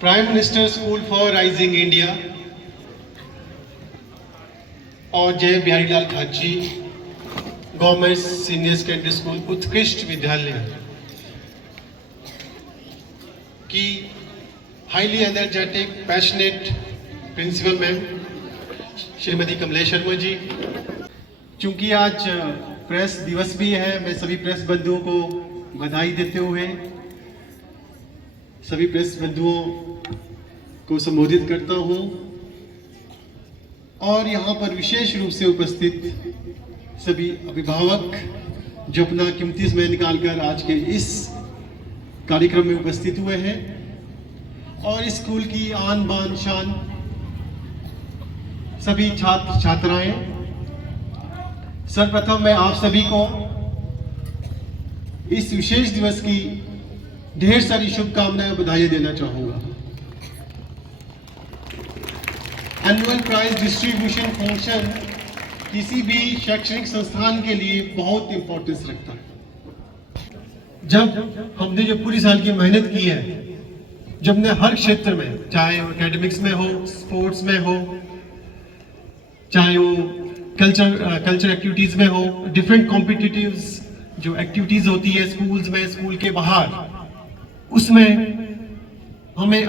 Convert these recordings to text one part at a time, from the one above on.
Prime minister school for rising India और Jai Bihari Lal Ghachi government senior secondary school उत्कृष्ट विद्यालय की highly energetic passionate principal ma'am Shrimati Kamlesh Sharma ji, चूंकि आज प्रेस दिवस भी है, मैं सभी प्रेस बंधुओं को बधाई देते हुए सभी प्रेस बंधुओं को संबोधित करता हूं और यहां पर विशेष रूप से उपस्थित सभी अभिभावक जो अपना कीमती समय निकालकर आज के इस कार्यक्रम में उपस्थित हुए हैं और इस स्कूल की आन बान शान सभी छात्र छात्राएं, सर्वप्रथम मैं आप सभी को इस विशेष दिवस की ढेर सारी शुभकामनाएं बधाई देना चाहूंगा। एनुअल प्राइज डिस्ट्रीब्यूशन फंक्शन किसी भी शैक्षणिक संस्थान के लिए बहुत इंपॉर्टेंस रखता है। जब हमने जो पूरी साल की मेहनत की है, जब हमने हर क्षेत्र में, चाहे वो एकेडमिक्स में हो, स्पोर्ट्स में हो, चाहे वो कल्चर एक्टिविटीज में हो, डिफरेंट कॉम्पिटिटिव्स जो एक्टिविटीज होती है स्कूल्स में, स्कूल के बाहर, उसमें हमें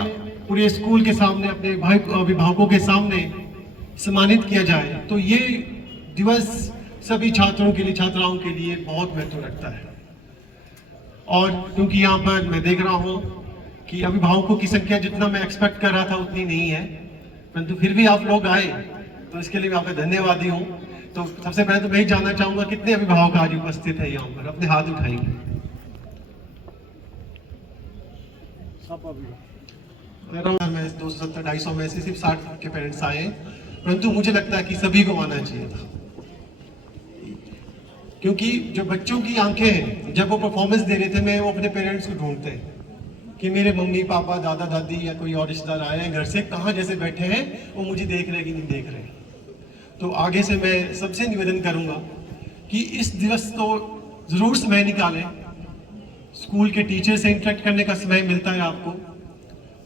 पूरे स्कूल के सामने, अपने अभिभावकों के सामने सम्मानित किया जाए, तो ये दिवस सभी छात्रों के लिए, छात्राओं के लिए बहुत महत्व रखता है। और क्योंकि यहाँ पर मैं देख रहा हूँ कि अभिभावकों की संख्या जितना मैं एक्सपेक्ट कर रहा था उतनी नहीं है, परंतु फिर भी आप लोग आए, तो इसके लिए मैं आपका धन्यवादी हूँ। तो सबसे पहले तो मैं ही जानना चाहूंगा कितने अभिभावक आज उपस्थित है यहाँ पर, अपने हाथ उठाएंगे। मैं 270-250 में से सिर्फ 60 के पेरेंट्स आए, परंतु मुझे लगता है कि सभी को आना चाहिए था, क्योंकि जो बच्चों की आंखें हैं, जब वो परफॉर्मेंस दे रहे थे, मैं वो अपने पेरेंट्स को ढूंढते हैं कि मेरे मम्मी पापा, दादा दादी या कोई और रिश्तेदार आए हैं घर से, कहाँ जैसे बैठे हैं, वो मुझे देख रहे कि नहीं देख रहे। तो आगे से मैं सबसे निवेदन करूंगा कि इस दिवस तो जरूर समय निकालें, स्कूल के टीचर से इंटरेक्ट करने का समय मिलता है आपको,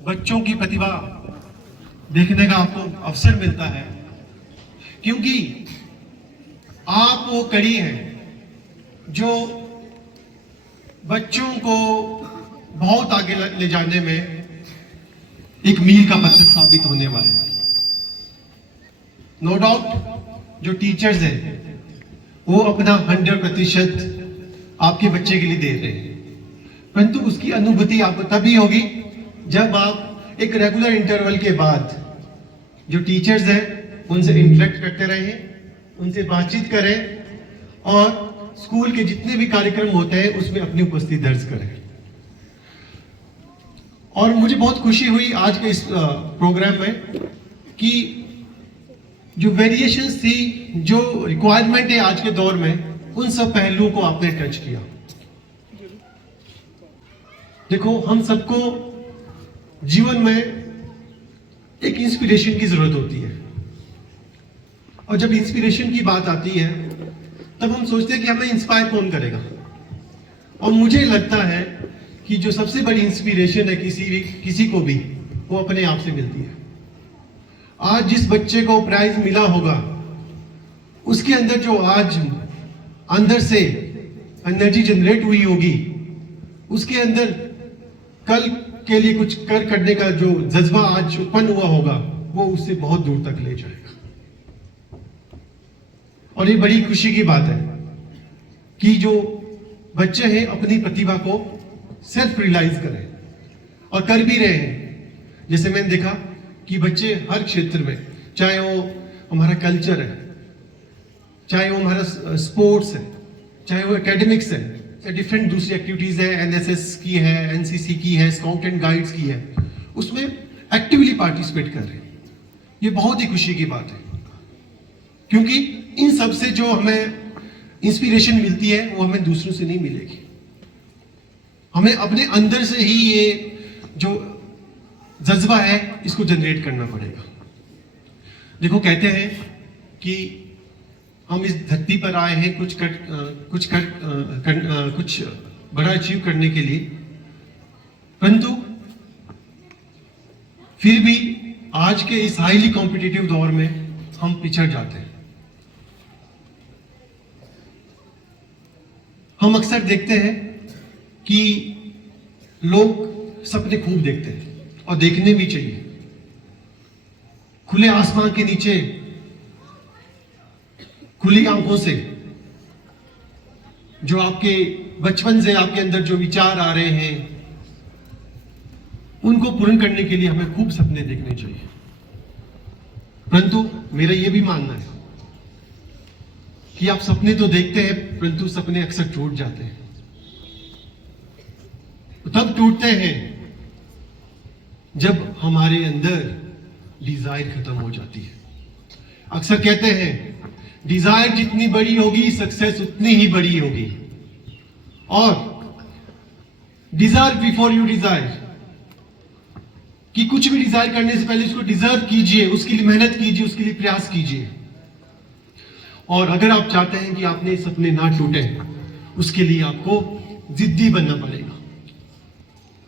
बच्चों की प्रतिभा देखने का आपको अवसर मिलता है, क्योंकि आप वो कड़ी हैं जो बच्चों को बहुत आगे ले जाने में एक मील का पत्थर साबित होने वाले हैं। नो डाउट जो टीचर्स हैं वो अपना 100% आपके बच्चे के लिए दे रहे हैं, परंतु उसकी अनुभूति आपको तभी होगी जब आप एक रेगुलर इंटरवल के बाद जो टीचर्स हैं उनसे इंटरेक्ट करते रहें, उनसे बातचीत करें और स्कूल के जितने भी कार्यक्रम होते हैं उसमें अपनी उपस्थिति दर्ज करें। और मुझे बहुत खुशी हुई आज के इस प्रोग्राम में कि जो वेरिएशंस थी, जो रिक्वायरमेंट है आज के दौर में, उन सब पहलुओं को आपने टच किया। देखो, हम सबको जीवन में एक इंस्पिरेशन की जरूरत होती है, और जब इंस्पिरेशन की बात आती है तब हम सोचते हैं कि हमें इंस्पायर कौन करेगा। और मुझे लगता है कि जो सबसे बड़ी इंस्पिरेशन है किसी को भी, वो अपने आप से मिलती है। आज जिस बच्चे को प्राइज मिला होगा, उसके अंदर जो आज अंदर से एनर्जी जनरेट हुई होगी, उसके अंदर कल के लिए कुछ करने का जो जज्बा आज उत्पन्न हुआ होगा, वो उससे बहुत दूर तक ले जाएगा। और ये बड़ी खुशी की बात है कि जो बच्चे हैं अपनी प्रतिभा को सेल्फ रियलाइज करें, और कर भी रहे हैं। जैसे मैंने देखा कि बच्चे हर क्षेत्र में, चाहे वो हमारा कल्चर है, चाहे वो हमारा स्पोर्ट्स है, चाहे वो एकेडमिक्स है, चाहे डिफरेंट दूसरी एक्टिविटीज है, एनएसएस की है, एनसीसी की है, स्काउट एंड गाइड्स की है, उसमें एक्टिवली पार्टिसिपेट कर रहे हैं। ये बहुत ही खुशी की बात है, क्योंकि इन सब से जो हमें इंस्पिरेशन मिलती है वो हमें दूसरों से नहीं मिलेगी। हमें अपने अंदर से ही ये जो जज्बा है इसको जनरेट करना पड़ेगा। देखो, कहते हैं कि हम इस धरती पर आए हैं कुछ बड़ा अचीव करने के लिए, परंतु फिर भी आज के इस हाईली कॉम्पिटिटिव दौर में हम पिछड़ जाते हैं। हम अक्सर देखते हैं कि लोग सपने खूब देखते हैं और देखने भी चाहिए। खुले आसमान के नीचे खुली आंखों से जो आपके बचपन से आपके अंदर जो विचार आ रहे हैं उनको पूर्ण करने के लिए हमें खूब सपने देखने चाहिए। परंतु मेरा यह भी मानना है कि आप सपने तो देखते हैं परंतु सपने अक्सर टूट जाते हैं। तब टूटते हैं जब हमारे अंदर डिजायर खत्म हो जाती है। अक्सर कहते हैं डिजायर जितनी बड़ी होगी सक्सेस उतनी ही बड़ी होगी। और डिजायर बिफोर यू डिजायर, कि कुछ भी डिजायर करने से पहले उसको डिजर्व कीजिए, उसके लिए मेहनत कीजिए, उसके लिए प्रयास कीजिए। और अगर आप चाहते हैं कि आपने सपने ना टूटे, उसके लिए आपको जिद्दी बनना पड़ेगा।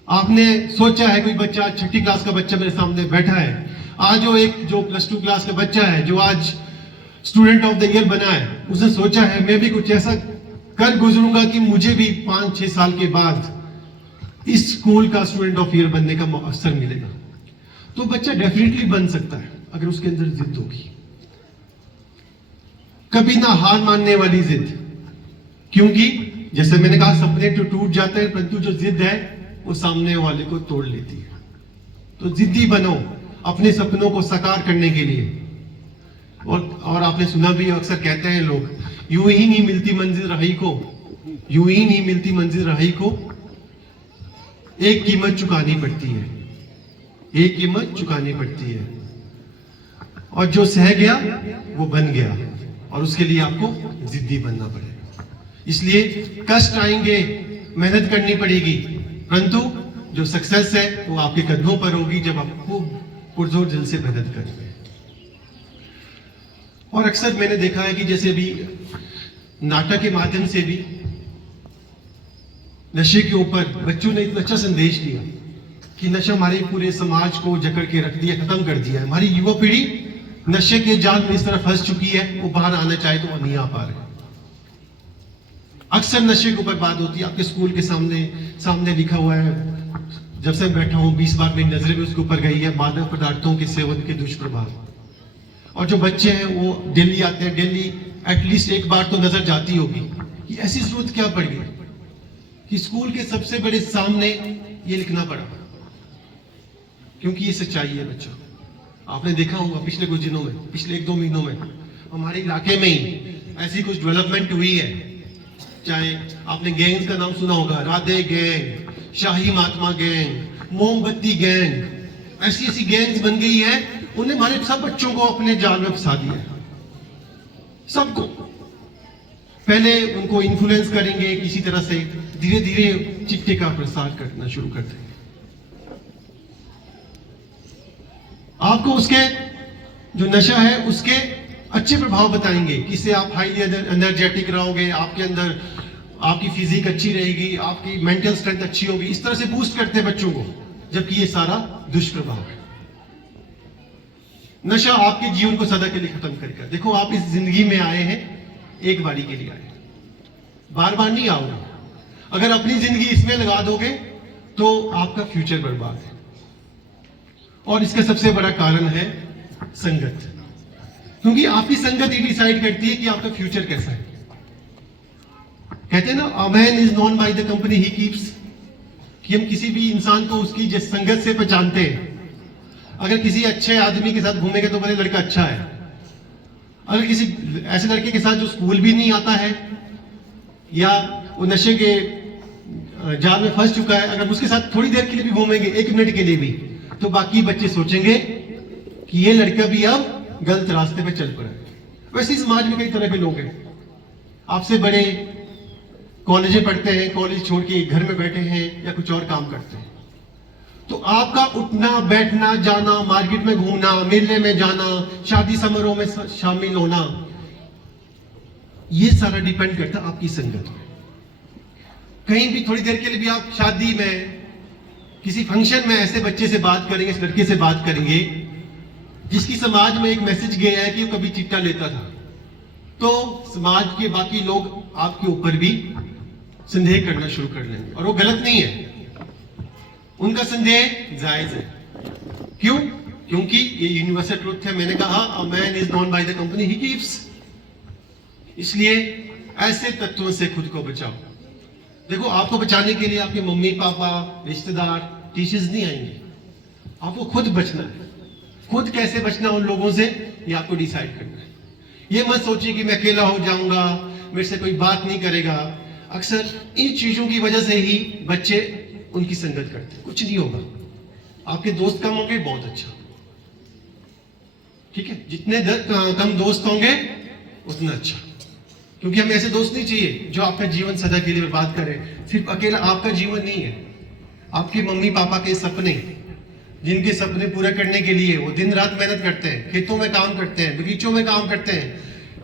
आपने सोचा है, कोई बच्चा 6ठी क्लास का बच्चा मेरे सामने बैठा है, आज वो एक जो +2 क्लास का बच्चा है जो आज स्टूडेंट ऑफ द ईयर बना है, उसने सोचा है मैं भी कुछ ऐसा कर गुजरूंगा कि मुझे भी 5-6 साल के बाद इस स्कूल का स्टूडेंट ऑफ ईयर बनने का अवसर मिलेगा। तो बच्चा डेफिनेटली बन सकता है अगर उसके अंदर जिद होगी। कभी ना हार मानने वाली जिद, क्योंकि जैसे मैंने कहा सपने तो टूट जाते हैं परंतु जो जिद है वो सामने वाले को तोड़ लेती है। तो जिद्दी बनो अपने सपनों को साकार करने के लिए। और आपने सुना भी अक्सर कहते हैं लोग, यूं ही नहीं मिलती मंजिल राही को, यूं ही नहीं मिलती मंजिल राही को, एक कीमत चुकानी पड़ती है, एक कीमत चुकानी पड़ती है। और जो सह गया वो बन गया, और उसके लिए आपको जिद्दी बनना पड़ेगा। इसलिए कष्ट आएंगे, मेहनत करनी पड़ेगी, परंतु जो सक्सेस है वो आपके कदमों पर होगी जब आप खूब पुरजोर दिल से मेहनत करेंगे। और अक्सर मैंने देखा है कि जैसे अभी नाटक के माध्यम से भी नशे के ऊपर बच्चों ने इतना अच्छा संदेश दिया कि नशा हमारे पूरे समाज को जकड़ के रख दिया, खत्म कर दिया है। हमारी युवा पीढ़ी नशे के जाल में इस तरह फंस चुकी है, वो बाहर आना चाहे तो वो नहीं आ पा रहे। अक्सर नशे के ऊपर बात होती है, आपके स्कूल के सामने लिखा हुआ है, जब से मैं बैठा हूं 20 बार मेरी नजरें भी उसके ऊपर गई है, मादक पदार्थों के सेवन के दुष्प्रभाव। और जो बच्चे हैं वो दिल्ली आते हैं, दिल्ली एटलीस्ट एक बार तो नजर जाती होगी कि ऐसी जरूरत क्या पड़ गई कि स्कूल के सबसे बड़े सामने ये लिखना पड़ा, क्योंकि ये सच्चाई है बच्चा। आपने देखा होगा पिछले कुछ दिनों में, पिछले 1-2 महीनों में हमारे इलाके में ही ऐसी कुछ डेवलपमेंट हुई है। चाहे आपने गैंग्स का नाम सुना होगा, राधे गैंग, शाही महात्मा गैंग, मोमबत्ती गैंग, ऐसी ऐसी गैंग्स बन गई है। उन्हें हमारे सब बच्चों को अपने जाल में फंसा दिया है, सबको। पहले उनको इन्फ्लुएंस करेंगे किसी तरह से, धीरे धीरे चिट्टे का प्रसार करना शुरू कर देंगे। आपको उसके जो नशा है उसके अच्छे प्रभाव बताएंगे, किससे आप हाईली एनर्जेटिक रहोगे, आपके अंदर आपकी फिजिक अच्छी रहेगी, आपकी मेंटल स्ट्रेंथ अच्छी होगी। इस तरह से बूस्ट करते हैं बच्चों को, जबकि ये सारा दुष्प्रभाव है। नशा आपके जीवन को सदा के लिए खत्म करेगा। देखो, आप इस जिंदगी में आए हैं, एक बारी के लिए आए, बार बार नहीं आओगे। अगर अपनी जिंदगी इसमें लगा दोगे तो आपका फ्यूचर बर्बाद है। और इसका सबसे बड़ा कारण है संगत, क्योंकि आपकी संगत ही डिसाइड करती है कि आपका फ्यूचर कैसा है। कहते हैं ना, a man is known by the company he keeps, कि हम किसी भी इंसान को उसकी जिस संगत से पहचानते हैं। अगर किसी अच्छे आदमी के साथ घूमेंगे तो बोले लड़का अच्छा है। अगर किसी ऐसे लड़के के साथ जो स्कूल भी नहीं आता है या वो नशे के जाल में फंस चुका है, अगर उसके साथ थोड़ी देर के लिए भी घूमेंगे, 1 मिनट के लिए भी, तो बाकी बच्चे सोचेंगे कि ये लड़का भी अब गलत रास्ते पे चल पड़ा है। वैसे ही समाज में कई तरह के लोग हैं, आपसे बड़े कॉलेजें पढ़ते हैं, कॉलेज छोड़ के घर में बैठे हैं या कुछ और काम करते हैं। तो आपका उठना बैठना, जाना, मार्केट में घूमना, मेले में जाना, शादी समारोह में शामिल होना, ये सारा डिपेंड करता है आपकी संगत में। कहीं भी थोड़ी देर के लिए भी आप शादी में किसी फंक्शन में ऐसे बच्चे से बात करेंगे, इस लड़के से बात करेंगे जिसकी समाज में एक मैसेज गया है कि वो कभी चिट्टा लेता था, तो समाज के बाकी लोग आपके ऊपर भी संदेह करना शुरू कर लेंगे। और वो गलत नहीं है, उनका संदेह जायज है। क्यों? क्योंकि ये यूनिवर्सल ट्रुथ है। मैंने कहा a man is known by the company he keeps. इसलिए ऐसे तत्वों से खुद को बचाओ। देखो, आपको बचाने के लिए आपके मम्मी पापा, रिश्तेदार, टीचर्स नहीं आएंगे, आपको खुद बचना है। खुद कैसे बचना उन लोगों से, ये आपको डिसाइड करना है। ये मत सोचिए कि मैं अकेला हो जाऊंगा, मेरे से कोई बात नहीं करेगा। अक्सर इन चीजों की वजह से ही बच्चे उनकी संगत करते हैं। कुछ नहीं होगा, आपके दोस्त कम होंगे, बहुत अच्छा, ठीक है। जितने कम दोस्त होंगे उतना अच्छा, क्योंकि हमें ऐसे दोस्त नहीं चाहिए जो आपका जीवन सदा के लिए बर्बाद करे। सिर्फ अकेला आपका जीवन नहीं है, आपके मम्मी पापा के सपने, जिनके सपने पूरे करने के लिए वो दिन रात मेहनत करते हैं, खेतों में काम करते हैं, बगीचों में काम करते हैं,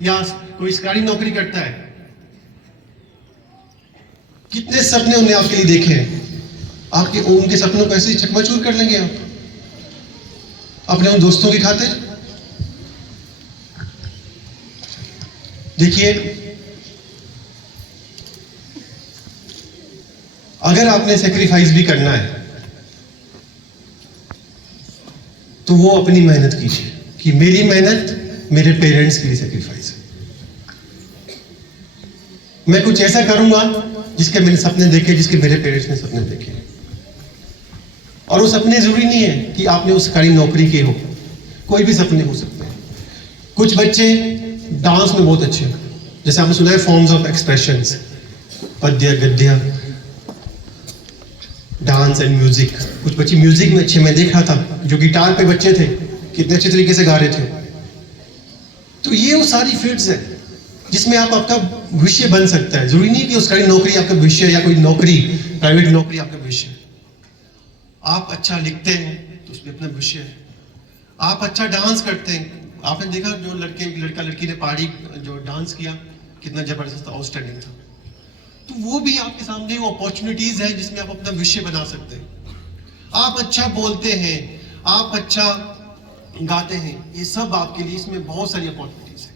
या कोई सरकारी नौकरी करता है। कितने सपने उन्हें आपके लिए देखे हैं। आपके उनके सपनों को ऐसे ही चकमाचूर कर लेंगे आप अपने उन दोस्तों की खातिर। देखिए, अगर आपने सेक्रीफाइस भी करना है तो वो अपनी मेहनत कीजिए कि मेरी मेहनत मेरे पेरेंट्स के लिए सेक्रीफाइस है। मैं कुछ ऐसा करूंगा जिसके मैंने सपने देखे, जिसके मेरे पेरेंट्स ने सपने देखे। और वो सपने जरूरी नहीं है कि आपने उस सरकारी नौकरी के हो, कोई भी सपने हो सकते हैं। कुछ बच्चे डांस में बहुत अच्छे हैं, जैसे आपने सुना है फॉर्म्स ऑफ एक्सप्रेशंस, पद्य, गद्य, डांस एंड म्यूजिक। कुछ बच्चे म्यूजिक में अच्छे, मैं देख रहा था जो गिटार पे बच्चे थे, कितने अच्छे तरीके से गा रहे थे। तो ये वो सारी फील्ड्स है जिसमें आप आपका भविष्य बन सकता है। जरूरी नहीं कि उस सरकारी नौकरी आपका भविष्य या कोई नौकरी, प्राइवेट नौकरी आपका भविष्य है। आप अच्छा लिखते हैं तो उसमें अपना भविष्य है। आप अच्छा डांस करते हैं, आपने देखा जो लड़का लड़की ने पहाड़ी जो डांस किया, कितना जबरदस्त था, आउटस्टैंडिंग था। तो वो भी आपके सामने वो अपॉर्चुनिटीज है जिसमें आप अपना भविष्य बना सकते हैं। आप अच्छा बोलते हैं, आप अच्छा गाते हैं, ये सब आपके लिए इसमें बहुत सारी अपॉर्चुनिटीज है।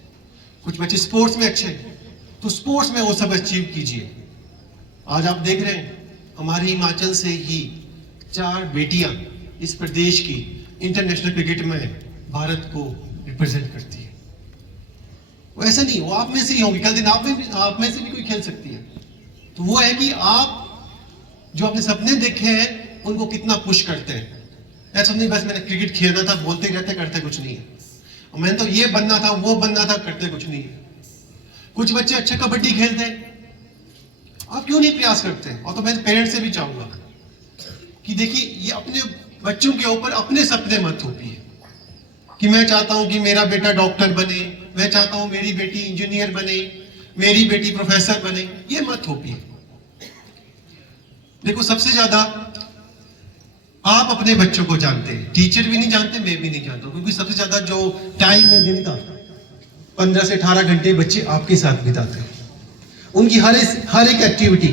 कुछ बच्चे स्पोर्ट्स में अच्छे हैं तो स्पोर्ट्स में वो सब अचीव कीजिए। आज आप देख रहे हैं हमारे हिमाचल से ही 4 बेटियां इस प्रदेश की इंटरनेशनल क्रिकेट में भारत को रिप्रेजेंट करती है। वो ऐसा नहीं, वो आप में से ही होंगी, कल दिन आप में से भी कोई खेल सकती है। तो वो है कि आप जो अपने सपने देखे हैं उनको कितना पुश करते हैं। ऐसा नहीं बस मैंने क्रिकेट खेलना था, बोलते ही रहते, करते कुछ नहीं है। मैंने तो ये बनना था, वो बनना था, करते कुछ नहीं है। कुछ बच्चे अच्छा कबड्डी खेलते हैं, आप क्यों नहीं प्रयास करते? और तो मैं पेरेंट्स से भी चाहूंगा कि देखिए, ये अपने बच्चों के ऊपर अपने सपने मत थोपिए कि मैं चाहता हूं कि मेरा बेटा डॉक्टर बने, मैं चाहता हूं मेरी बेटी इंजीनियर बने, मेरी बेटी प्रोफेसर बने। ये मत थोपिए। देखो, सबसे ज्यादा आप अपने बच्चों को जानते हैं, टीचर भी नहीं जानते, मैं भी नहीं जानता, क्योंकि सबसे ज्यादा जो टाइम है दिन का 15 से 18 घंटे बच्चे आपके साथ बिताते हैं। उनकी हर एक एक्टिविटी,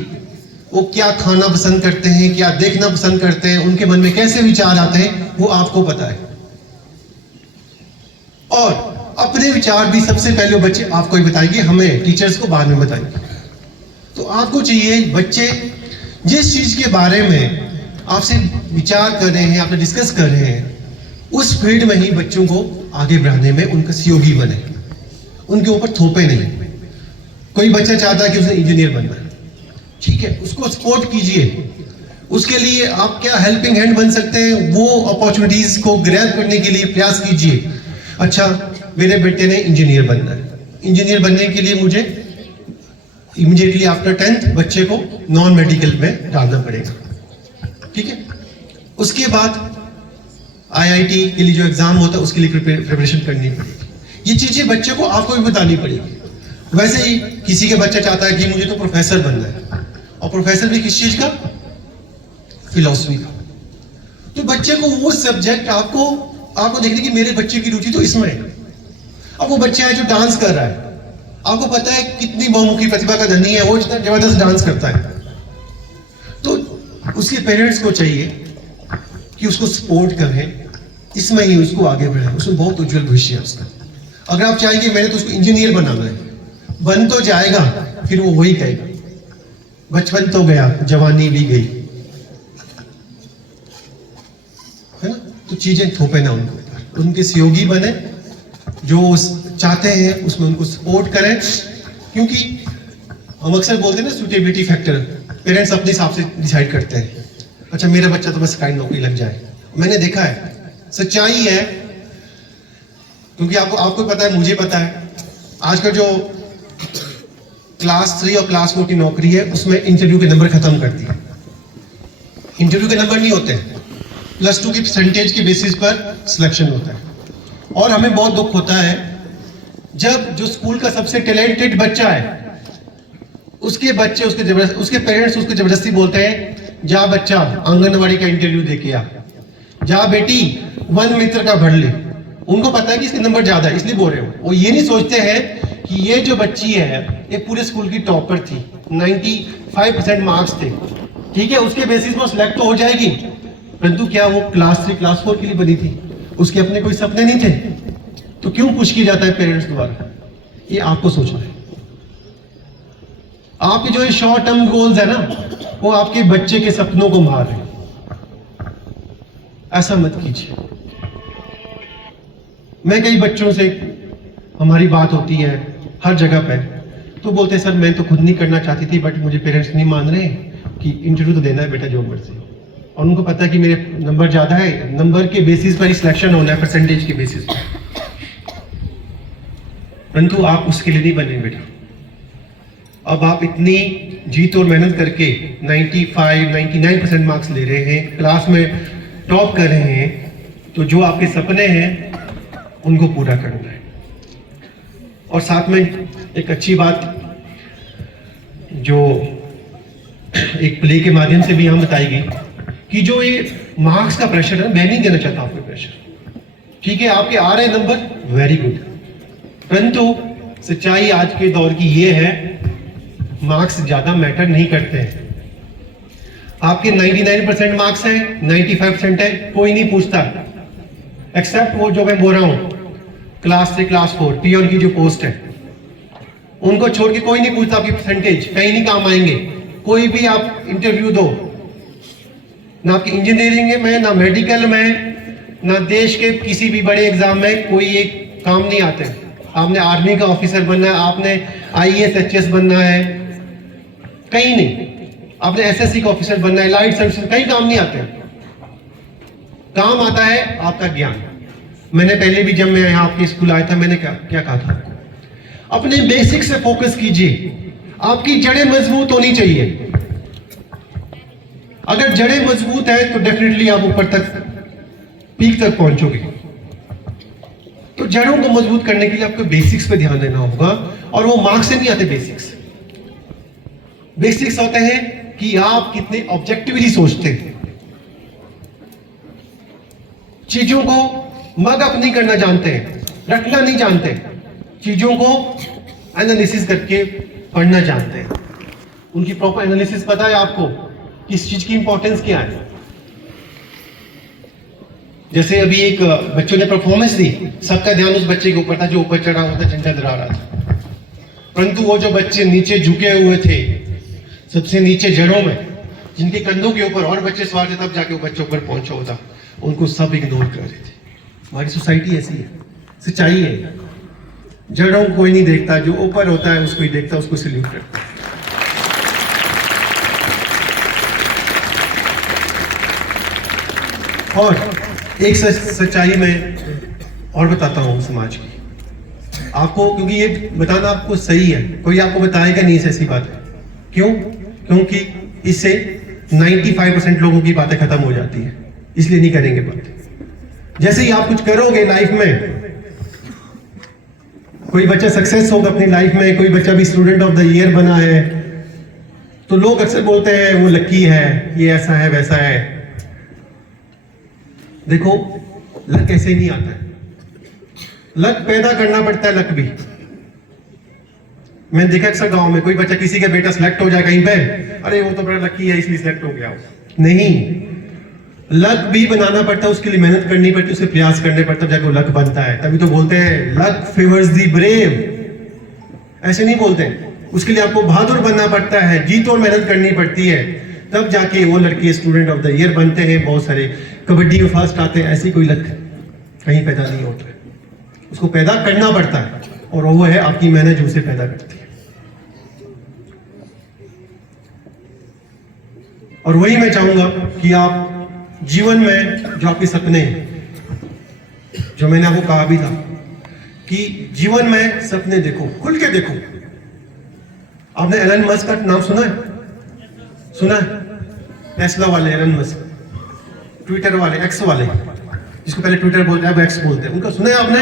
वो क्या खाना पसंद करते हैं, क्या देखना पसंद करते हैं, उनके मन में कैसे विचार आते हैं, वो आपको पता है। और अपने विचार भी सबसे पहले बच्चे आपको ही बताएंगे, हमें टीचर्स को बाद में बताएंगे। तो आपको चाहिए बच्चे जिस चीज के बारे में आपसे विचार कर रहे हैं, आपसे डिस्कस कर रहे हैं, उस फील्ड में ही बच्चों को आगे बढ़ाने में उनका सहयोगी बने, उनके ऊपर थोपे नहीं। कोई बच्चा चाहता है कि उसे इंजीनियर बनना है, ठीक है, उसको सपोर्ट कीजिए। उसके लिए आप क्या हेल्पिंग हैंड बन सकते हैं, वो अपॉर्चुनिटीज को ग्रैब करने के लिए प्रयास कीजिए। अच्छा, मेरे बेटे ने इंजीनियर बनना है, इंजीनियर बनने के लिए मुझे इमीडिएटली आफ्टर 10th बच्चे को नॉन मेडिकल में डालना पड़ेगा, ठीक है। उसके बाद IIT के लिए जो एग्जाम होता है उसके लिए प्रिपरेशन करनी पड़ेगी। ये चीजें बच्चे को आपको भी बतानी पड़ेगी। वैसे ही किसी का बच्चा चाहता है कि मुझे तो प्रोफेसर बनना है, और प्रोफेसर भी किस चीज का? फिलॉसफी का। तो बच्चे को वो सब्जेक्ट आपको देखने की मेरे बच्चे की रुचि तो इसमें है। अब वो बच्चा है जो डांस कर रहा है, आपको पता है कितनी बहुमुखी प्रतिभा का धनी है, वो इतना जबरदस्त डांस करता है। तो उसके पेरेंट्स को चाहिए कि उसको सपोर्ट करें, इसमें ही उसको आगे बढ़ाएं, उसमें बहुत उज्जवल भविष्य है उसका। अगर आप चाहेंगे मैंने तो उसको इंजीनियर बनाना है, बन तो जाएगा, फिर वो वही कहेगा बचपन तो गया, जवानी भी गई, है ना। तो चीजें थोपे ना उनको ऊपर, उनके सहयोगी बने, जो चाहते हैं उसमें उनको सपोर्ट करें। क्योंकि हम अक्सर बोलते हैं ना सुटेबिलिटी फैक्टर, पेरेंट्स अपने हिसाब से डिसाइड करते हैं, अच्छा मेरा बच्चा तो बस सरकारी नौकरी लग जाए। मैंने देखा है, सच्चाई है, क्योंकि आपको पता है, मुझे पता है, आज का जो क्लास 3 और क्लास 4 की नौकरी है उसमें इंटरव्यू के नंबर खत्म करती है। इंटरव्यू के नंबर नहीं होते, +2 की परसेंटेज के बेसिस पर सिलेक्शन होता है। और हमें बहुत दुख होता है जब जो स्कूल का सबसे टैलेंटेड बच्चा है, उसके पेरेंट्स उसको जबरदस्ती बोलते हैं, जा बच्चा आंगनवाड़ी का इंटरव्यू दे के आ, जा बेटी वन मित्र का भर ले। उनको पता है कि इसके नंबर ज्यादा है, इसलिए बोल रहे हो। वो ये नहीं सोचते हैं कि ये जो बच्ची है ये पूरे स्कूल की टॉपर थी, 95% मार्क्स थे, ठीक है, उसके बेसिस पर सिलेक्ट तो हो जाएगी, परंतु क्या वो क्लास 3 क्लास 4 के लिए बनी थी? उसके अपने कोई सपने नहीं थे? तो क्यों पुश किया जाता है पेरेंट्स द्वारा? ये आपको सोचना है। आपके जो ये शॉर्ट टर्म गोल्स है ना, वो आपके बच्चे के सपनों को मार रहे हैं। ऐसा मत कीजिए। मैं कई बच्चों से हमारी बात होती है हर जगह पे, तो बोलते हैं सर मैं तो खुद नहीं करना चाहती थी, बट मुझे पेरेंट्स नहीं मान रहे कि इंटरव्यू तो देना है बेटा जो मर्जी। और उनको पता है कि मेरे नंबर ज्यादा है, नंबर के बेसिस पर ही सिलेक्शन होना है, परसेंटेज के बेसिस पर। परंतु आप उसके लिए नहीं बने बेटा। अब आप इतनी जीत और मेहनत करके 95-99% मार्क्स ले रहे हैं, क्लास में टॉप कर रहे हैं, तो जो आपके सपने हैं उनको पूरा करना है। और साथ में एक अच्छी बात जो एक प्ले के माध्यम से भी हम बताई गई कि जो ये मार्क्स का प्रेशर है, मैं नहीं देना चाहता आपको प्रेशर। ठीक है, आपके आ रहे नंबर, वेरी गुड, परंतु सच्चाई आज के दौर की ये है, मार्क्स ज्यादा मैटर नहीं करते हैं। आपके 99% मार्क्स हैं, 95% है, कोई नहीं पूछता, एक्सेप्ट वो जो मैं बोल रहा हूं क्लास 3 क्लास 4 पियोन की जो पोस्ट है, उनको छोड़ के कोई नहीं पूछता आपकी परसेंटेज, कहीं नहीं काम आएंगे। कोई भी आप इंटरव्यू दो, ना आपकी इंजीनियरिंग में, ना मेडिकल में, ना देश के किसी भी बड़े एग्जाम में कोई एक काम नहीं आते। आपने आर्मी का ऑफिसर बनना है, आपने IAS HS बनना है, कहीं नहीं। आपने SSC का ऑफिसर बनना है, लाइट सर्विस, कहीं काम नहीं आते। काम आता है आपका ज्ञान। मैंने पहले भी जब मैं यहाँ आपके स्कूल आया था, मैंने क्या कहा था आपको, अपने बेसिक से फोकस कीजिए। आपकी जड़ें मजबूत होनी चाहिए। अगर जड़ें मजबूत है तो डेफिनेटली आप ऊपर तक, पीक तक पहुंचोगे। तो जड़ों को मजबूत करने के लिए आपको बेसिक्स पे ध्यान देना होगा, और वो मार्क्स से नहीं आते। बेसिक्स होते हैं कि आप कितने ऑब्जेक्टिवली सोचते हैं, चीजों को मग अप नहीं करना जानते हैं, रखना नहीं जानते, चीजों को एनालिसिस करके पढ़ना जानते हैं। उनकी प्रॉपर एनालिसिस पता है आपको, किस चीज की इंपॉर्टेंस क्या है। जैसे अभी एक बच्चों ने परफॉर्मेंस दी, सबका ध्यान उस बच्चे के ऊपर था जो ऊपर चढ़ा हुआ था, झंडा लहरा रहा था, परंतु वो जो बच्चे नीचे झुके हुए थे, सबसे नीचे जड़ों में, जिनके कंधों के ऊपर और बच्चे सवार थे, तब जाके वो बच्चे ऊपर पहुंचा होता, उनको सब इग्नोर कर रहे थे। हमारी सोसाइटी ऐसी है, सच्चाई है। जड़ों को कोई नहीं देखता, जो ऊपर होता है उसको ही देखता, उसको सल्यूट करता। और एक सच्चाई में और बताता हूं समाज की आपको, क्योंकि ये बताना आपको सही है, कोई आपको बताएगा नहीं, ऐसी बात है। क्यों? क्योंकि इससे 95% लोगों की बातें खत्म हो जाती है, इसलिए नहीं करेंगे बात। जैसे ही आप कुछ करोगे लाइफ में, कोई बच्चा सक्सेस होगा अपनी लाइफ में, कोई बच्चा भी स्टूडेंट ऑफ द ईयर बना है, तो लोग अक्सर बोलते हैं वो लकी है, ये ऐसा है वैसा है। देखो, लक ऐसे नहीं आता है, लक पैदा करना पड़ता है। लक भी मैंने देखा अक्सर गांव में, कोई बच्चा, किसी का बेटा सिलेक्ट हो जाए कहीं पे, अरे वो तो बड़ा लकी है इसलिए सिलेक्ट हो गया। नहीं, लक भी बनाना पड़ता है, उसके लिए मेहनत करनी पड़ती है, उसे प्रयास करने पड़ता है, जाके वो लक बनता है। तभी तो बोलते हैं लक फेवर्स दी ब्रेव, ऐसे नहीं बोलते। उसके लिए आपको बहादुर बनना पड़ता है, जीत और मेहनत करनी पड़ती है, तब जाके वो लड़के स्टूडेंट ऑफ द ईयर बनते हैं, बहुत सारे कबड्डी में फर्स्ट आते हैं। ऐसी कोई लक कहीं पैदा नहीं होता है, उसको पैदा करना पड़ता है, और वो है आपकी मेहनत जो उसे पैदा करती है। और वही मैं चाहूंगा कि आप जीवन में जो आपके सपने हैं, जो मैंने आपको कहा भी था कि जीवन में सपने देखो, खुल के देखो। आपने एलन मस्क का नाम सुना है? सुना है? टेस्ला वाले एलन मस्क, ट्विटर वाले, एक्स वाले, जिसको पहले ट्विटर बोलते हैं अब एक्स बोलते हैं, उनका सुना है आपने?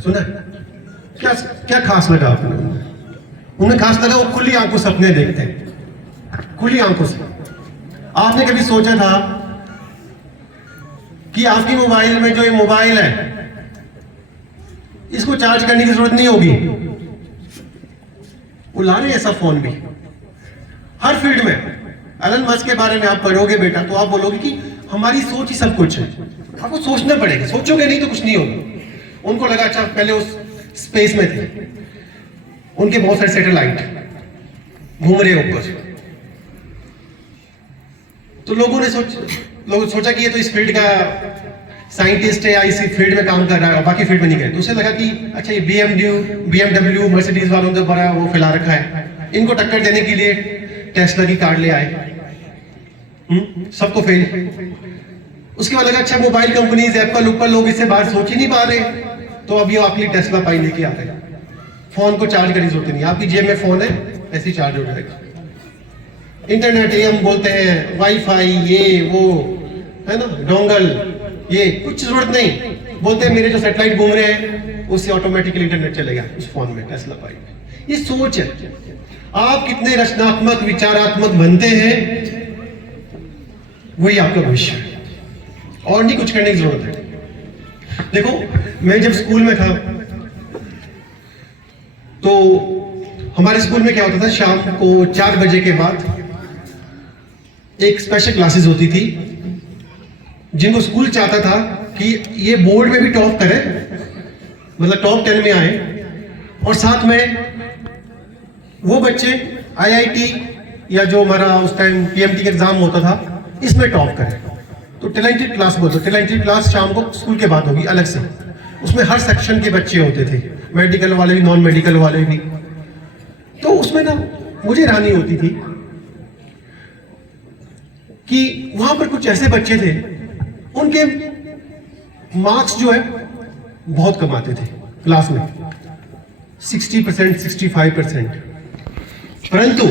सुना है? क्या क्या खास लगा आपने? उन्हें खास लगा वो खुली आंखों सपने देखते हैं, खुली आंखों से। आपने कभी सोचा था कि आपकी मोबाइल में जो ये मोबाइल है, इसको चार्ज करने की जरूरत नहीं होगी? वो ला रहे हैं ऐसा फोन भी हर फील्ड में। एलन मस्क के बारे में आप पढ़ोगे बेटा तो आप बोलोगे कि हमारी सोच ही सब कुछ है। आपको सोचना पड़ेगा, सोचोगे नहीं तो कुछ नहीं होगा। उनको लगा अच्छा, पहले उस स्पेस में थे, उनके बहुत सारे सैटेलाइट घूम रहे ऊपर, तो लोगों ने सोचा कि ये तो इस फील्ड का साइंटिस्ट है या इसी फील्ड में काम कर रहा है और बाकी फील्ड में नहीं गए। तो उसे लगा कि अच्छा ये BMW मर्सिडीज वालों ने बड़ा वो फैला रखा है, इनको टक्कर देने के लिए टेस्ला की कार ले आए। सबको फेल। उसके बाद लगा अच्छा मोबाइल कंपनीज, एप्पल ऊपर, लोग इससे बाहर सोच ही नहीं पा रहे, तो अब ये आपकी टेस्ला पाई लेके आ गए। फोन को चार्ज करने की जरूरत नहीं, आपकी जेब में फोन है, ऐसे ही चार्ज हो जाएगा। इंटरनेट ये हम बोलते हैं वाईफाई, ये वो है ना, डोंगल, ये कुछ जरूरत नहीं। बोलते हैं मेरे जो सैटेलाइट घूम रहे हैं उससे ऑटोमेटिकली इंटरनेट चलेगा उस फोन में, टेस्ला पाई। ये सोच है। आप कितने रचनात्मक, विचारात्मक बनते हैं, वही आपका भविष्य है, और नहीं कुछ करने की जरूरत है। देखो मैं जब स्कूल में था तो हमारे स्कूल में क्या होता था, शाम को 4 बजे के बाद एक स्पेशल क्लासेस होती थी, जिनको स्कूल चाहता था कि ये बोर्ड में भी टॉप करे, मतलब टॉप 10 में आए, और साथ में वो बच्चे IIT या जो हमारा उस टाइम PMT का एग्जाम होता था इसमें टॉप करें। तो टैलेंटेड क्लास बोलते, टैलेंटेड क्लास शाम को स्कूल के बाद होगी अलग से। उसमें हर सेक्शन के बच्चे होते थे, मेडिकल वाले भी, नॉन मेडिकल वाले भी। तो उसमें ना मुझे हैरानी होती थी कि वहां पर कुछ ऐसे बच्चे थे, उनके मार्क्स जो है बहुत कम आते थे क्लास में, 60%, 65%। परंतु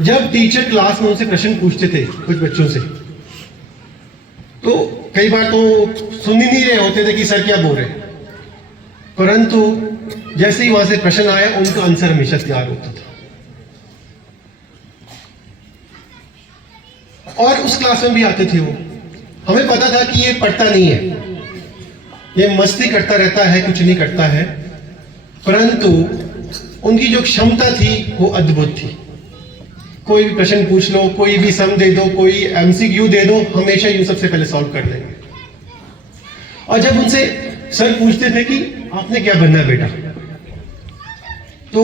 जब टीचर क्लास में उनसे प्रश्न पूछते थे कुछ बच्चों से, तो कई बार तो सुन ही नहीं रहे होते थे कि सर क्या बोल रहे, परंतु जैसे ही वहां से प्रश्न आया उनका आंसर हमेशा तैयार होता था। और उस क्लास में भी आते थे वो, हमें पता था कि ये पढ़ता नहीं है, ये मस्ती करता रहता है, कुछ नहीं करता है, परंतु उनकी जो क्षमता थी वो अद्भुत थी। कोई भी प्रश्न पूछ लो, कोई भी सम दे दो, कोई MCQ दे दो, हमेशा यूं सबसे पहले सॉल्व कर लेंगे। और जब उनसे सर पूछते थे कि आपने क्या बनना है बेटा, तो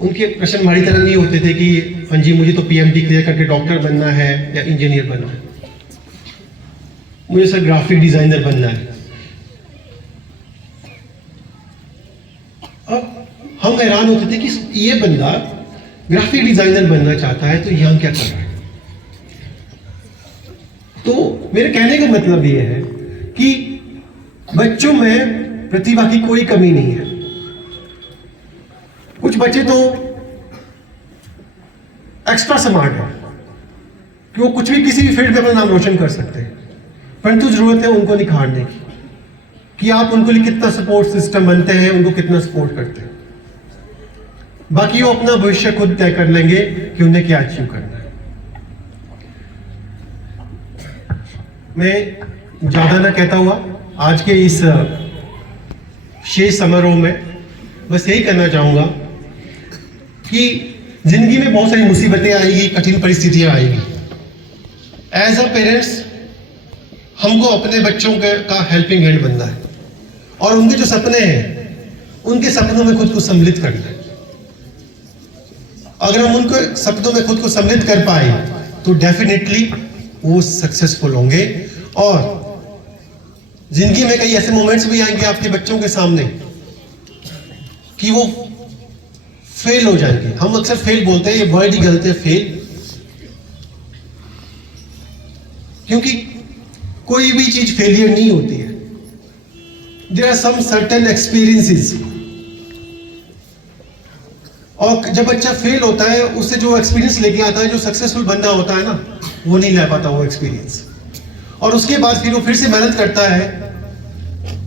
उनके प्रश्न हमारी तरह नहीं होते थे कि हाँ जी मुझे तो PMT क्लियर करके डॉक्टर बनना है या इंजीनियर बनना है, मुझे सर ग्राफिक डिजाइनर बनना है। अब हम हैरान होते थे कि ये बंदा ग्राफिक डिजाइनर बनना चाहता है तो यहां क्या कर रहा है। तो मेरे कहने का मतलब ये है कि बच्चों में प्रतिभा की कोई कमी नहीं है। कुछ बच्चे तो एक्स्ट्रा स्मार्ट है कि वो कुछ भी किसी भी फील्ड में अपना नाम रोशन कर सकते हैं, परंतु जरूरत है उनको निखारने की कि आप उनको लिए कितना सपोर्ट सिस्टम बनते हैं, उनको कितना सपोर्ट करते हैं। बाकी वो अपना भविष्य खुद तय कर लेंगे कि उन्हें क्या अचीव करना है। मैं ज्यादा ना कहता हुआ आज के इस शेष समारोह में बस यही कहना चाहूंगा कि जिंदगी में बहुत सारी मुसीबतें आएगी, कठिन परिस्थितियां आएगी, एज अ पेरेंट्स हमको अपने बच्चों का हेल्पिंग हैंड बनना है और उनके जो सपने हैं उनके सपनों में खुद को सम्मिलित करना है। अगर हम उनको सपनों में खुद को सम्मिलित कर पाए तो डेफिनेटली वो सक्सेसफुल होंगे। और जिंदगी में कई ऐसे मोमेंट्स भी आएंगे आपके बच्चों के सामने कि वो फेल हो जाएंगे। हम अक्सर फेल बोलते हैं, ये वर्ड ही गलत है फेल, क्योंकि कोई भी चीज फेलियर नहीं होती है। There are some certain experiences, और जब बच्चा फेल होता है उससे जो एक्सपीरियंस लेके आता है, जो सक्सेसफुल बंदा होता है ना, वो नहीं ले पाता वो एक्सपीरियंस, और उसके बाद फिर वो फिर से मेहनत करता है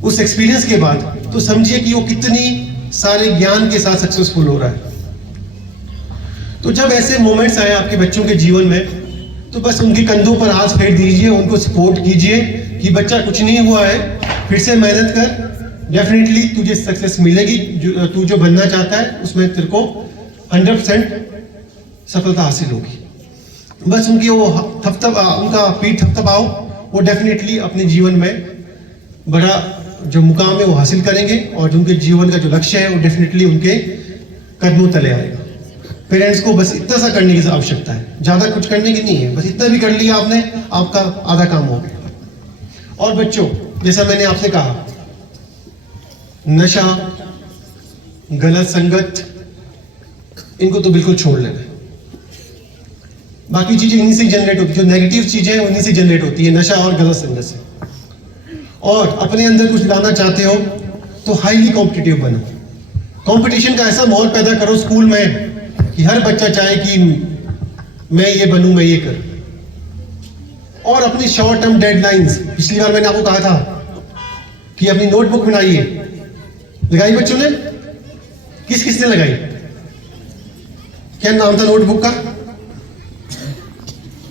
उस एक्सपीरियंस के बाद, तो समझिए कि वो कितनी सारे ज्ञान के साथ सक्सेसफुल हो रहा है। तो जब ऐसे मोमेंट्स आए आपके बच्चों के जीवन में, तो बस उनके कंधों पर हाथ फेर दीजिए, उनको सपोर्ट कीजिए कि बच्चा कुछ नहीं हुआ है, फिर से मेहनत कर, डेफिनेटली तुझे सक्सेस मिलेगी। तू जो बनना चाहता है उसमें तेरे को 100% सफलता हासिल होगी। बस उनकी वो उनका पीठ थपथपाओ, वो डेफिनेटली अपने जीवन में बड़ा जो मुकाम है वो हासिल करेंगे, और जो उनके जीवन का जो लक्ष्य है वो डेफिनेटली उनके कदमों तले आएगा। पेरेंट्स को बस इतना सा करने की आवश्यकता है, ज्यादा कुछ करने की नहीं है, बस इतना भी कर लिया आपने, आपका आधा काम हो गया। और बच्चों, जैसा मैंने आपसे कहा, नशा, गलत संगत, इनको तो बिल्कुल छोड़ लेना है। बाकी चीजें इन्हीं से जनरेट होती है, जो नेगेटिव चीजें हैं उन्हीं से जनरेट होती है, नशा और गलत संगत से। और अपने अंदर कुछ लाना चाहते हो तो हाईली कॉम्पिटिटिव बनो, कंपटीशन का ऐसा माहौल पैदा करो स्कूल में कि हर बच्चा चाहे कि मैं ये बनूं, मैं ये करूं। और अपनी शॉर्ट टर्म डेडलाइंस, पिछली बार मैंने आपको कहा था कि अपनी नोटबुक बनाइए, लगाई बच्चों ने? किस किस ने लगाई? क्या नाम था नोटबुक का?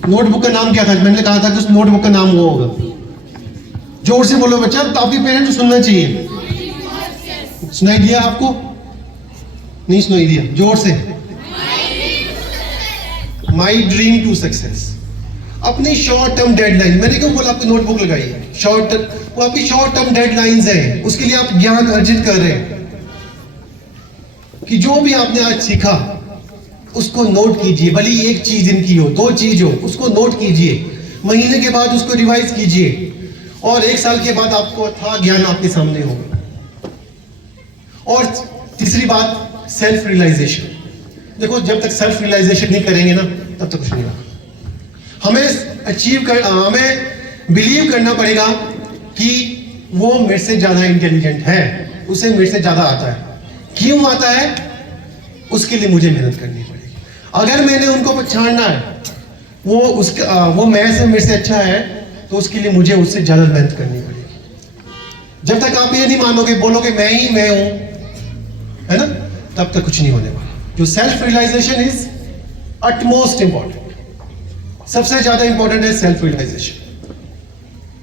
नोटबुक का नाम क्या था? मैंने कहा था कि उस नोटबुक का नाम वो होगा। जोर से बोलो बच्चा, तो आपके पेरेंट्स को सुनना चाहिए। सुनाई दिया आपको? नहीं सुनाई दिया? जोर से। My dream to success. अपनी शॉर्ट टर्म डेडलाइन, मैंने क्यों बोला आपकी नोटबुक लगाइए? शॉर्ट टर्म, वो आपकी शॉर्ट टर्म डेडलाइंस है, उसके लिए आप ज्ञान अर्जित कर रहे हैं कि जो भी आपने आज सीखा उसको नोट कीजिए, भले ही एक चीज दिन की हो, 2 चीज हो, उसको नोट कीजिए, महीने के बाद उसको रिवाइज कीजिए, और 1 साल के बाद आपको था ज्ञान आपके सामने होगा। और तीसरी बात, सेल्फ रियलाइजेशन। देखो, जब तक सेल्फ रियलाइजेशन नहीं करेंगे ना, तब तक कुछ नहीं होगा। हमें बिलीव करना पड़ेगा कि वो मेरे से ज्यादा इंटेलिजेंट है, उसे मेरे से ज्यादा आता है। क्यों आता है? उसके लिए मुझे मेहनत करनी पड़ेगी। अगर मैंने उनको पहचानना है, वो मेरे से अच्छा है, तो उसके लिए मुझे उससे ज्यादा मेहनत करनी पड़ेगी। जब तक आप ये नहीं मानोगे, बोलोगे मैं हूं, है ना, तब तक कुछ नहीं होने वाला। जो self realisation is utmost important, सबसे ज्यादा इंपॉर्टेंट है सेल्फ रियलाइजेशन।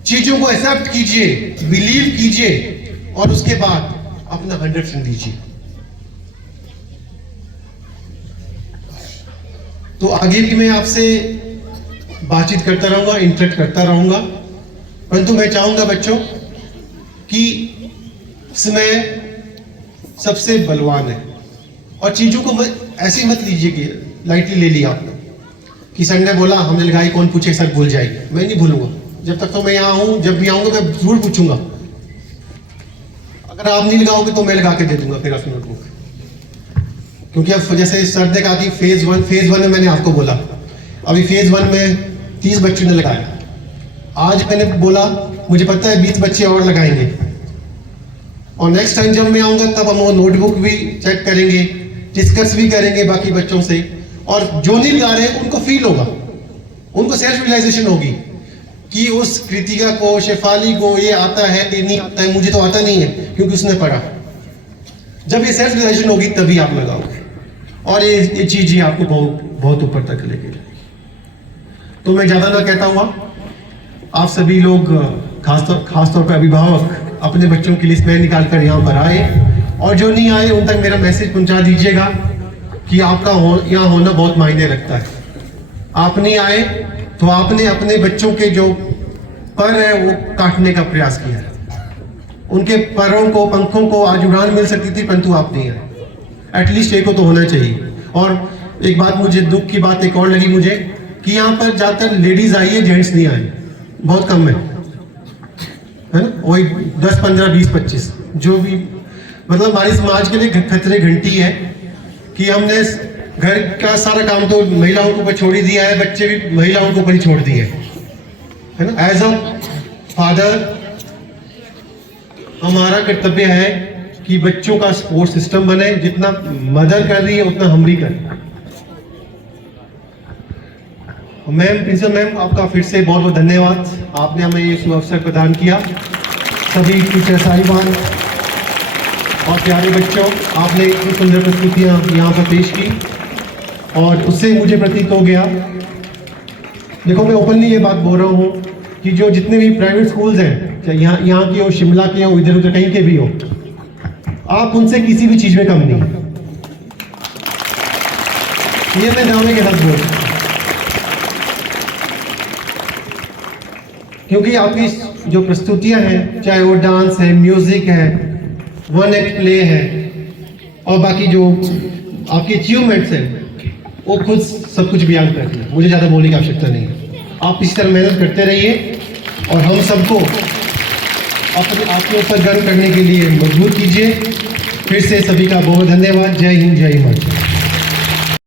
चीजों को एक्सेप्ट कीजिए, बिलीव कीजिए, और उसके बाद अपना 100% दीजिए। तो आगे भी मैं आपसे बातचीत करता रहूंगा, इंटरेक्ट करता रहूंगा, परंतु मैं चाहूंगा बच्चों कि समय सबसे बलवान है, और चीजों को ऐसे मत लीजिए कि लाइटली ले लिया आपने कि सर ने बोला, हमने लगाई, कौन पूछे, सर भूल जाएगी। मैं नहीं भूलूंगा, जब तक तो मैं यहाँ हूं, जब भी आऊंगा मैं जरूर पूछूंगा। अगर आप नहीं लगाओगे तो मैं लगा के दे दूंगा फिर अपनी नोटबुक, क्योंकि अब जैसे सर ने कहा कि फेज वन में मैंने आपको बोला, अभी फेज 1 में 30 बच्चों ने लगाया। आज मैंने बोला, मुझे पता है 20 बच्चे और लगाएंगे, और नेक्स्ट टाइम जब मैं आऊंगा तब हम वो नोटबुक भी चेक करेंगे, डिस्कस भी करेंगे बाकी बच्चों से, और जो नहीं लगा रहे उनको फील होगा, उनको सेल्फ रियलाइजेशन होगी कि उस कृतिका को, शेफाली को ये आता है, ये नहीं आता है, मुझे तो आता नहीं है क्योंकि उसने पढ़ा। जब ये सेल्फ रियलाइजेशन होगी तभी आप लगाओगे, और ये चीज ही आपको बहुत ऊपर तक लेके जाएगी। तो मैं ज्यादा ना कहता हुआ, आप सभी लोग खासतौर पर अभिभावक अपने बच्चों के लिए समय निकाल कर यहाँ पर आए, और जो नहीं आए उन तक मेरा मैसेज पहुंचा दीजिएगा कि आपका यहाँ होना बहुत मायने रखता है। आप नहीं आए तो आपने अपने बच्चों के जो पर है वो काटने का प्रयास किया है। उनके परों को, पंखों को आज उड़ान मिल सकती थी, परंतु आप नहीं है। एटलीस्ट एक को तो होना चाहिए। और एक बात मुझे दुख की बात एक और लगी मुझे कि यहाँ पर ज़्यादातर लेडीज आई है, जेंट्स नहीं आए, बहुत कम है ना। वही 10, 15, 20, 25 जो भी, मतलब हमारी समाज के लिए खतरे घंटी है कि हमने घर का सारा काम तो महिलाओं के ऊपर छोड़ ही दिया है, बच्चे भी महिलाओं के ऊपर ही छोड़ दिए है ना। एज अ फादर हमारा कर्तव्य है कि बच्चों का सपोर्ट सिस्टम बने। जितना मदर कर रही है उतना हम भी करें। मैम, प्रिंसिपल मैम, आपका फिर से बहुत बहुत धन्यवाद। आपने हमें ये अवसर प्रदान किया। सभी टीचर साहिबान और प्यारे बच्चों, आपने इतनी सुंदर प्रस्तुतियाँ यहाँ पर पेश की और उससे मुझे प्रतीत हो गया। देखो, मैं ओपनली ये बात बोल रहा हूँ कि जो जितने भी प्राइवेट स्कूल्स हैं, चाहे यहाँ के हो, शिमला के हो, इधर उधर कहीं के भी हो, आप उनसे किसी भी चीज़ में कम नहीं। ये मैं दावे के साथ बोल रहा हूँ, क्योंकि आपकी जो प्रस्तुतियां हैं, चाहे वो डांस है, म्यूजिक है, वन एक्ट प्ले है और बाकी जो आपकी अचीवमेंट्स हैं, वो खुद सब कुछ बयान करती है। मुझे ज़्यादा बोलने की आवश्यकता नहीं है। आप इस तरह मेहनत करते रहिए और हम सबको अपने आपके ऊपर गर्व करने के लिए मजबूर कीजिए। फिर से सभी का बहुत धन्यवाद। जय हिंद, जय हिमाचल।